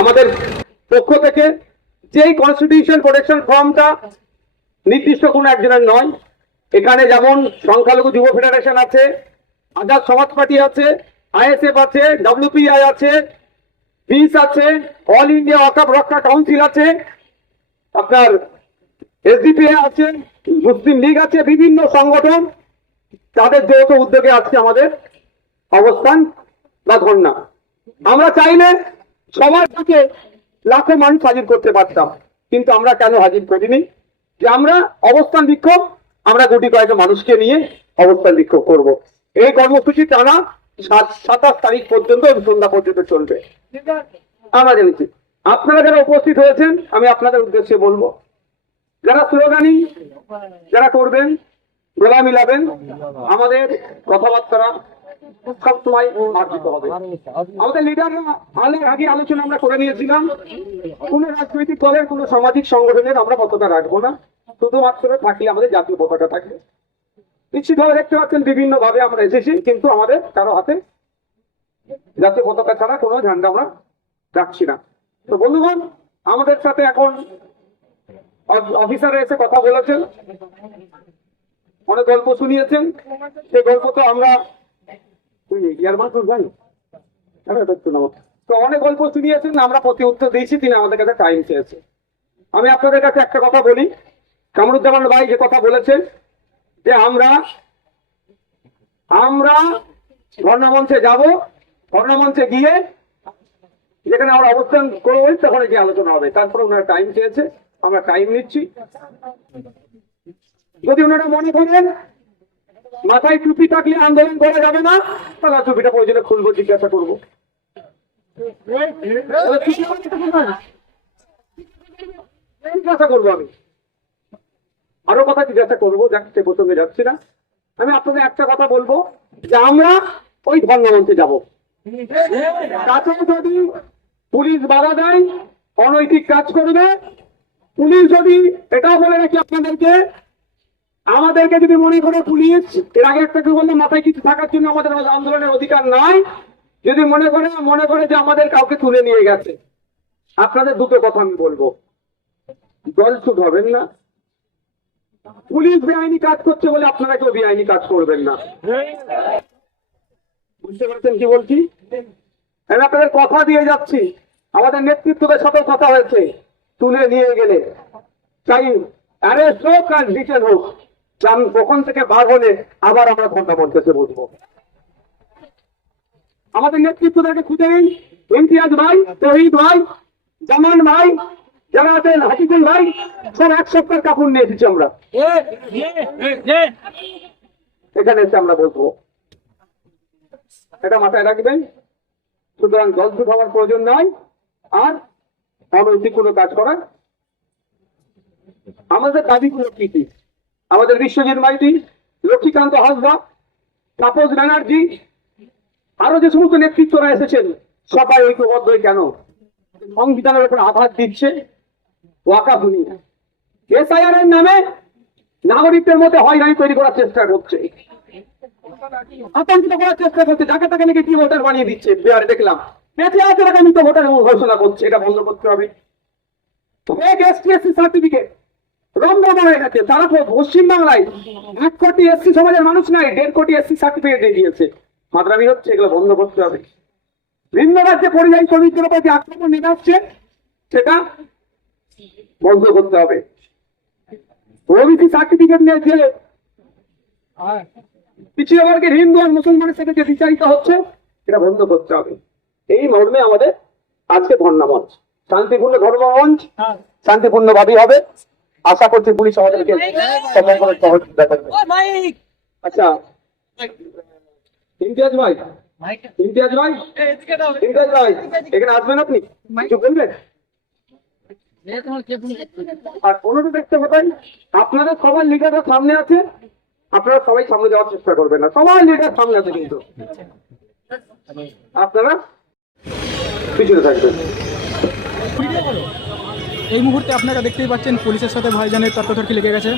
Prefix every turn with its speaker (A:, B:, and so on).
A: আমাদের পক্ষ থেকে যেই কনস্টিটিউশন প্রোটেকশন ফর্মটা নির্দিষ্ট কোনো একজনের নয়, এখানে যেমন সংখ্যালঘু যুব ফেডারেশন আছে, আজাদ সমাজ পার্টি আছে, আইএসএফ আছে ডব্লিউপিআই আছে পিস আছে অল ইন্ডিয়া ওয়াকাপ রক্ষা কাউন্সিল আছে, আপনার এসডিপিএ আছে মুসলিম লীগ আছে, বিভিন্ন সংগঠন, তাদের যৌথ উদ্যোগে আজকে আমাদের অবস্থান বা ধর্ণা। আমরা চাইলে সবার থেকে লাখো মানুষ হাজির করতে পারতাম। কিন্তু আমরা কেন হাজির করিনি? যে আমরা অবস্থান বিক্ষোভ, আমরা গুটি কয়েক মানুষকে নিয়ে অবস্থান বিক্ষোভ করব। এই কর্মসূচি টানা সাতাশ তারিখ পর্যন্ত এবং সন্ধ্যা পর্যন্ত চলবে। আমরা জেনেছি আপনারা যারা উপস্থিত হয়েছেন, আমি আপনাদের উদ্দেশ্যে বলব, যারা স্লোগানি যারা করবেন গলা মিলাবেন আমাদের কথাবার্তারা সবসময় মার্জিত হবে। আমাদের লিডাররা আলের আগে আলোচনা আমরা করে নিয়েছিলাম। কোন রাজনৈতিক দলের, কোন সামাজিক সংগঠনের আমরা পতাকা রাখব না। শুধুমাত্র থাকলে আমাদের জাতীয় পতাকা থাকবে নিশ্চিতভাবে দেখতে পাচ্ছেন বিভিন্ন ভাবে আমরা এসেছি, কিন্তু আমাদের কারও হাতে জাতীয় পতাকা ছাড়া কোনো ঝান্ডা আমরা রাখছি না। তো বন্ধুগণ, আমাদের সাথে এখন অফ- অফিসার এসে কথা বলেছেন। অনেক গল্প শুনিয়েছেন। সেই গল্প তো আমরা অনেক গল্প শুনিয়েছেন, আমরা প্রতি উত্তর দিয়েছি, তিনি আমাদের কাছে টাইম চেয়েছে আমি আপনাদের কাছে একটা কথা বলি। কামরুজ্জামান ভাই যে কথা বলেছেন, যে আমরা আমরা ধর্ণামঞ্চে যাব ধর্ণামঞ্চে গিয়ে যেখানে আমরা অবস্থান করব তখন গিয়ে আলোচনা হবে। তারপরে ওনারা টাইম চেয়েছে, আমরা টাইম নিচ্ছি। যদি ওনারা মনে করেন মাথায় টুপি থাকলে আন্দোলন করা যাবে না, তাহলে টুপিটা প্রয়োজনে খুলবো, জিজ্ঞাসা করব? জিজ্ঞাসা করব আমি। আরও কথা জিজ্ঞাসা করব যাচ্ছে প্রসঙ্গে যাচ্ছি না। আমি আপনাদের একটা কথা বলব, যে আমরা ওই ধর্মমঞ্চে যাব। তাতে যদি পুলিশ বাধা দেয়, অনৈতিক কাজ করবে, পুলিশ যদি এটাও বলে রাখি আপনাদেরকে আমাদেরকে যদি মনে করে পুলিশ, এর আগে একটা কি বললাম, মাথায় কিছু থাকার জন্য আমাদের আন্দোলনের অধিকার নাই, যদি মনে করে মনে করে যে আমাদের কাউকে তুলে নিয়ে গেছে। আপনাদের দুটো কথা আমি বলব। জল শুধ হবেন না। পুলিশ বেআইনি কাজ করছে বলে আপনারা কেউ বেআইনি কাজ করবেন না। বুঝতে পারছেন কি বলছি? আমি আপনাদের কথা দিয়ে যাচ্ছি। আমাদের নেতৃত্বদের সাথে কথা হয়েছে। তুলে নিয়ে গেলে। চাই অ্যারেস্ট হোক আর ডিটেন হোক। চান ওখান থেকে বার হলে আবার আমরা ঘণ্টা মঞ্চে বসবো? আমাদের নেতৃত্বদেরকে খুঁজে নিন ইমতিয়াজ ভাই তহিদ ভাই জামান ভাই যারা আছেন ভাই সব এক সপ্তাহ কাপড় নিয়ে এসেছি আমরা। এখানে এসে আমরা বলব এটা মাথায় রাখবেন সুতরাং জলসুট হওয়ার প্রয়োজন নয় আর অনৈতিক কোনো কাজ করার। আমাদের দাবিগুলো কি কি? আমাদের বিশ্বজিৎ মাইতি, লক্ষ্মীকান্ত হাসদা তাপস ব্যানার্জি, আরও যে সমস্ত নেতৃত্বরা এসেছেন, সবাই ঐক্যবদ্ধ কেন? সংবিধানের উপর আঘাত দিচ্ছে ওয়াকাফুনি এসআইআর এর নামে নাগরিকদের মধ্যে হয়রানি তৈরি করার চেষ্টা করছে আতঙ্কিত করার চেষ্টা করছে, যাকে তাকে নাকি কি ভোটার বানিয়ে দিচ্ছে, বিহারে দেখলাম। বেঁচে আছে ভোটার ঘোষণা করছে, এটা বন্ধ করতে হবে। ফেক এসটিএসসি সার্টিফিকেট রমরমা হয়ে গেছে তারা তো পশ্চিমবাংলায় এক কোটি এসসি সমাজের মানুষ নাই দেড় কোটি এসসি সার্টিফিকেট দিয়ে দিয়েছে। মাদ্রামি হচ্ছে এগুলো বন্ধ করতে হবে। ভিন্ন রাজ্যে পরিযায়ী শ্রমিকদের উপর যে আক্রমণ নেমে আসছে সেটা বন্ধ করতে হবে। ওবিসি সার্টিফিকেট নিয়ে যে পিছিয়ে বর্গের হিন্দু আর মুসলমানের সাথে যে বিচারিত হচ্ছে এটা বন্ধ করতে হবে। এই মর্মে আমাদের আজকে ধর্ণা মঞ্চ। শান্তিপূর্ণ ধর্ম মঞ্চ শান্তিপূর্ণ ভাবেই হবে। আশা করছি পুলিশ আমাদেরকে করে সহযোগিতা করবে আচ্ছা ইমতিয়াজ ভাই ইমতিয়াজ ভাই ইমতিয়াজ ভাই এখানে আসবেন আপনি কিছু বলবেন আর অনুরোধ দেখতে পাবেন আপনাদের সবার লিডাররা সামনে আছে আপনারা সবাই সামনে যাওয়ার চেষ্টা করবেন না সবাই লিডার সামনে আছে কিন্তু আপনারা পিছনে থাকবেন
B: এই মুহূর্তে আপনারা দেখতেই পাচ্ছেন পুলিশের সাথে ভাইজানের তর্কতর্কি লেগে গেছে।